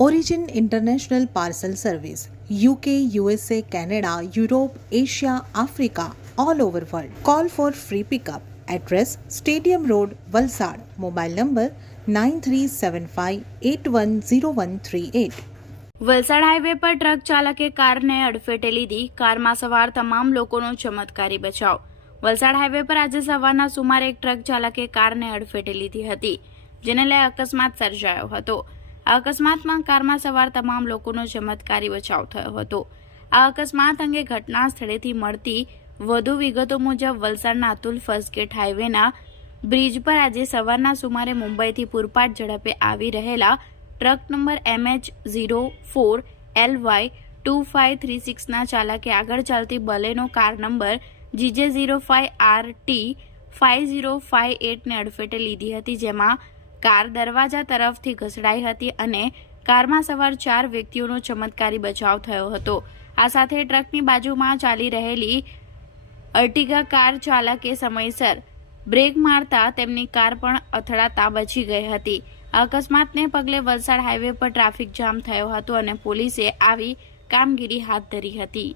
Origin International Parcel Service UK, USA, Canada, Europe, Asia, Africa, all over world. Call for free pickup. Address Stadium Road, Valsad. Mobile number 9375810138. Valsad highway પર truck ચાલકે કારને અડફેટે લીધી કારમાં સવાર તમામ લોકોનો ચમત્કારી બચાવ વલસાડ હાઈવે પર આજે સવારના સુમારે એક ટ્રક ચાલકે કારને અડફેટે લીધી હતી જેને લઈ અકસ્માત સર્જાયો હતો આ અકસ્માતમાં કારમાં સવાર તમામ લોકોનો ચમત્કારી બચાવ થયો હતો. આ અકસ્માત અંગે ઘટના સ્થળેથી મળતી વધુ વિગતો મુજબ વલસાડના અતુલ ફર્સ્ટ ગેટ હાઈવેના બ્રિજ પર આજે સવારના સુમારે મુંબઈથી પૂરપાટ ઝડપે આવી રહેલા truck number MH zero four L Y two five three સિક્સના ચાલકે આગળ ચાલતી Baleno car number GJ zero five R T five zero five એટને અડફેટે લીધી હતી, જેમાં કાર દરવાજા તરફથી ઘસડાઈ હતી અને કારમાં સવાર ચાર વ્યક્તિઓનો ચમત્કારી બચાવ થયો હતો. આ સાથે ટ્રકની બાજુમાં ચાલી રહેલી અર્ટિગા કાર ચાલકે સમયસર બ્રેક મારતા તેમની કાર પણ અથડાતા બચી ગઈ હતી. અકસ્માતને પગલે વલસાડ હાઈવે પર ટ્રાફિક જામ થયો હતો અને પોલીસે આવી કામગીરી હાથ ધરી હતી.